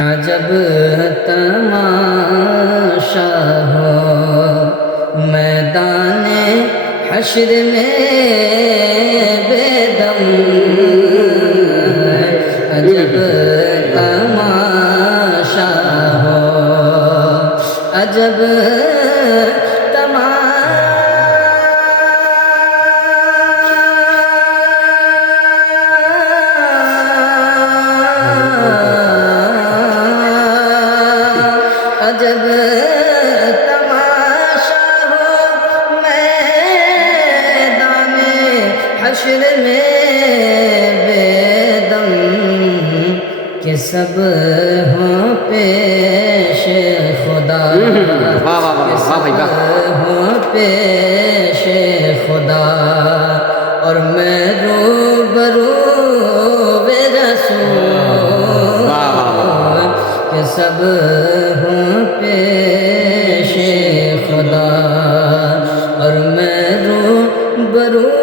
عجب تماشا ہو میدان حشر میں بے دم، عجب تماشا ہو، عجب عجب تماشا ہو میدان حشر میں بے دم، کہ سب ہوں پیش خدا، کہ سب ہوں پیش خدا، اور میں روبرو رسول، کہ سب ہوں پیش خدا، اور میں روبرو